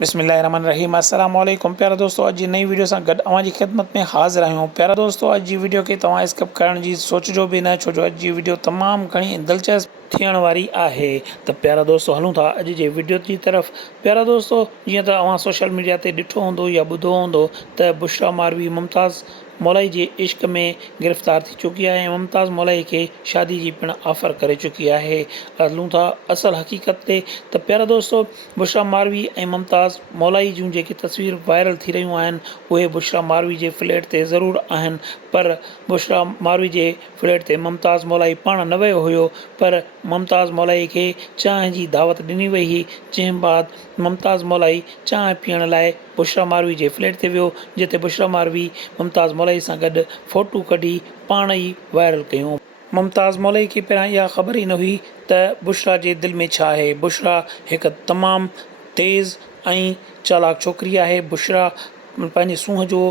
बिस्मिल्लाहिर्रहमानिर्रहीम अस्सलाम वालेकुम प्यारा दोस्तों, अॼु जी नई वीडियो सां गॾु अवां जी ख़िदमत में हाज़िर आहियूं। प्यारा दोस्तों, अॼु जी वीडियो खे तव्हां स्किप करण जी सोचिजो बि न, छो जो अॼु जी वीडियो तमामु घणी दिलचस्प थियण वारी आहे। त प्यारा दोस्तों, हलूं था अॼु जे वीडियो जी तरफ़। प्यारा दोस्तों, जीअं त अवां सोशल मीडिया ते ॾिठो हूंदो या ॿुधो हूंदो त बुशरा मारवी मुमताज़ मौलाई जे इश्क में गिरफ़्तार थी चुकी आहे ऐं मुमताज़ मौलाई खे शादी जी पिणु ऑफर करे चुकी आहे। हलूं था असल हक़ीक़त ते। त प्यारा दोस्तों, बुशरा मारवी ऐं मुमताज़ मौलाई जूं जेकी तस्वीर वायरल थी रहियूं आहिनि उहे बुशरा मारवी जे फ्लैट ते ज़रूरु आहिनि, पर बुशरा मारवी जे फ्लैट ते मुमताज़ मौलाई पाण न वियो हुयो, पर मुमताज़ मौलाई खे चांहि जी दावत ॾिनी वई हुई, जंहिं बाद मुमताज़ मौलाई चांहि पीअण लाइ बुशरा मारवी जे फ्लैट ते वियो, जिते बुशरा मारवी मुमताज़ मौलाई सां गॾु फ़ोटू कढी पाण ई वायरल कयूं। मुमताज़ मौलाई खे पहिरां इहा ख़बर ई न हुई त बुशरा जे दिलि में छा आहे। बुशरा हिकु तमामु तेज़ ऐं चालाक छोकिरी आहे। बुशरा पंहिंजे सूंहं जो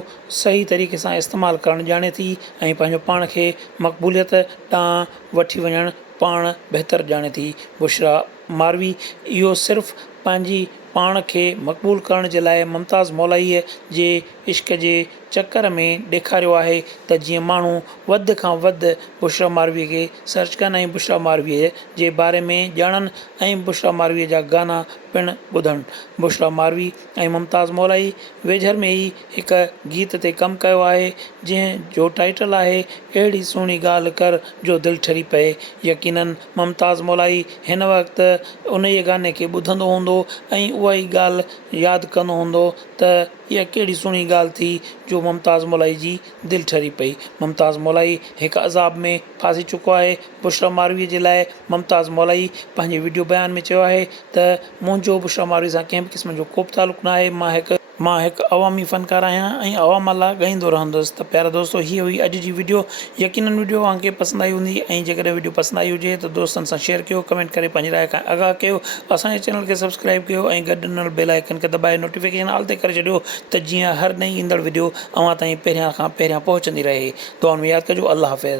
सही तरीक़े सां इस्तेमालु करणु ॼाणे थी ऐं पंहिंजो पाण खे मक़बूलियत ॾांहुं वठी वञणु पाण बहितरु ॼाणे थी। बुशरा मारवी इहो सिर्फ़ु पंहिंजी पाण खे मक़बूल करण जे लाइ मुमताज़ मौलाईअ जे इश्क जे चकर में ॾेखारियो आहे त जीअं माण्हू वधि खां वधि बुशरा मारवीअ खे सर्च कनि ऐं बुशरा मारवीअ जे बारे में ॼाणनि ऐं बुशरा मारवीअ जा गाना पिणु ॿुधनि। बुशरा मारवी ऐं मुमताज़ मौलाई वेझर में ई हिकु गीत ते कमु कयो आहे, जंहिं जो टाइटल आहे अहिड़ी सुहिणी ॻाल्हि कर जो दिलि ठरी पए। यकीननि मुमताज़ मौलाई हिन वक़्तु उन ई गाने खे ॿुधंदो हूंदो ऐं उहा ई ॻाल्हि यादि कंदो हूंदो त इहा कहिड़ी सुहिणी ॻाल्हि थी जो मुमताज़ मौलाई जी दिलि ठरी पई। मुमताज़ मौलाई हिकु अज़ाब में फासी चुको आहे। बुशरा मारवीअ जे लाइ मुमताज़ मौलाई पंहिंजे वीडियो बयान में चयो आहे त मुंहिंजो बुशरा मारवी सां कंहिं बि क़िस्म जो को बि तालुक़ु न आहे। मां हिकु अवामी फ़नकार आहियां ऐं अवाम लाइ ॻाईंदो रहंदुसि। त प्यारा दोस्तों, हीअ हुई अॼु जी वीडियो। यकीननि वीडियो तव्हांखे पसंदि आई हूंदी ऐं जेकॾहिं वीडियो पसंदि आई हुजे त दोस्तनि सां शेयर कयो, कमेंट करे पंहिंजी राय खां आगाह कयो, असांजे चैनल खे सब्सक्राइब कयो ऐं गॾु ॾिनल बेल आइकन खे दॿाए नोटिफिकेशन ऑल ते करे छॾियो त जीअं हर नई ईंदड़ वीडियो अव्हां ताईं पहिरियां खां पहिरियां पहुचंदी रहे। दुआउनि में यादि कजो। अल्लाह हाफ़िज़।